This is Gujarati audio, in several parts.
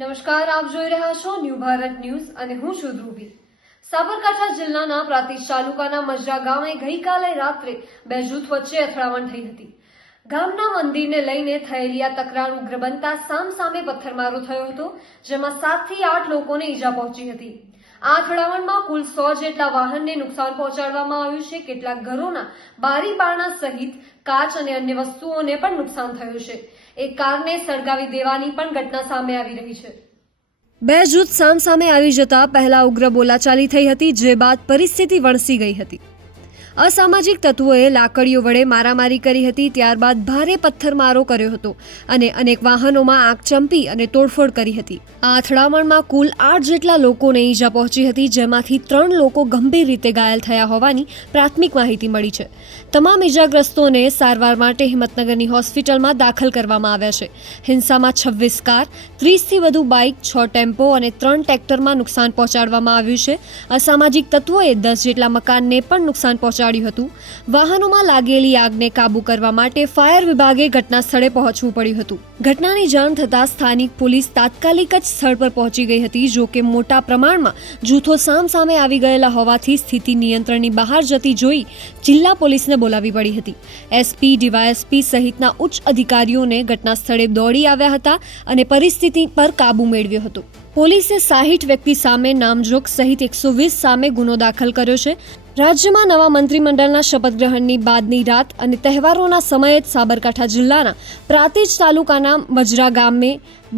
નમસ્કાર, આપ જોઈ રહ્યા છો ન્યૂ ભારત ન્યૂઝ અને હું છું ધ્રુવી. સાબરકાંઠા જિલ્લાના પ્રાતિશ તાલુકાના મજરા ગામે ગઈકાલે રાત્રે બે જૂથ વચ્ચે અથડામણ થઈ હતી. ગામના મંદિરને લઈને થયેલી આ તકરાર ઉગ્ર બનતા સામસામે પથ્થરમારો થયો હતો, જેમાં સાતથી આઠ લોકોને ઈજા પહોંચી હતી. આ અથડામણમાં કુલ સો જેટલા વાહનને નુકસાન પહોંચાડવામાં આવ્યું છે. કેટલાક ઘરોના બારી બારણા સહિત કાચ અને અન્ય વસ્તુઓને પણ નુકસાન થયું છે. એક કારને સળગાવી દેવાની પણ ઘટના સામે આવી રહી છે. બે જૂથ સામસામે આવી જતા પહેલા ઉગ્ર બોલાચાલી થઈ હતી, જે બાદ પરિસ્થિતિ વણસી ગઈ હતી. અસામાજિક તત્વોએ લાકડીઓ વડે મારામારી કરી હતી, ત્યારબાદ ભારે પથ્થરમારો કર્યો હતો અને અનેક વાહનોમાં આગ ચંપી અને તોડફોડ કરી હતી. આ અથડામણમાં કુલ આઠ જેટલા લોકોને ઈજા પહોંચી હતી, જેમાંથી ત્રણ લોકો ગંભીર રીતે ઘાયલ થયા હોવાની પ્રાથમિક માહિતી મળી છે. તમામ ઈજાગ્રસ્તોને સારવાર માટે હિંમતનગરની હોસ્પિટલમાં દાખલ કરવામાં આવ્યા છે. હિંસામાં છવ્વીસ કાર, ત્રીસથી વધુ બાઇક, છ ટેમ્પો અને ત્રણ ટ્રેક્ટરમાં નુકસાન પહોંચાડવામાં આવ્યું છે. અસામાજિક તત્વોએ દસ જેટલા મકાનને પણ નુકસાન પહોંચાડ્યું હતું. વાહનોમાં લાગેલી આગને કાબૂ કરવા માટે ફાયર વિભાગે ઘટના સ્થળે પહોંચવું પડ્યું હતું. ઘટનાની જાણ થતાં સ્થાનિક પોલીસ તાત્કાલિક જ સ્થળ પર પહોંચી ગઈ હતી, જો કે મોટા પ્રમાણમાં જૂથો સામસામે આવી ગયેલા હોવાથી સ્થિતિ નિયંત્રણની બહાર જતી જોઈ જિલ્લા પોલીસને બોલાવી પડી હતી. એસપી, ડીવાયએસપી સહિતના ઉચ્ચ અધિકારીઓને ઘટના સ્થળે દોડી આવ્યા હતા અને પરિસ્થિતિ પર કાબૂ મેળવ્યો હતો. પોલીસે સાહીઠ વ્યક્તિ સામે નામજોગ સહિત એકસો વીસ સામે ગુનો દાખલ કર્યો છે. રાજ્યમાં નવા મંત્રીમંડળના શપથ ગ્રહણની બાદની રાત અને તહેવારોના સમયે જ સાબરકાંઠા જિલ્લાના પ્રાતિજ તાલુકાના મજરા ગામે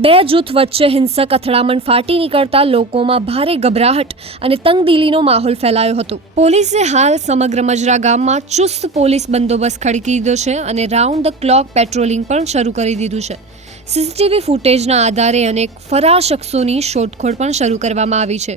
બે જૂથ વચ્ચે હિંસક અથડામણ ફાટી નીકળતા લોકોમાં ભારે ગભરાહટ અને તંગદિલીનો માહોલ ફેલાયો હતો. પોલીસે હાલ સમગ્ર મજરા ગામમાં ચુસ્ત પોલીસ બંદોબસ્ત ખડકી દીધો છે અને રાઉન્ડ ધ ક્લોક પેટ્રોલિંગ પણ શરૂ કરી દીધું છે. સીસીટીવી ફૂટેજના આધારે અનેક ફરાર શખ્સોની શોધખોળ પણ શરૂ કરવામાં આવી છે.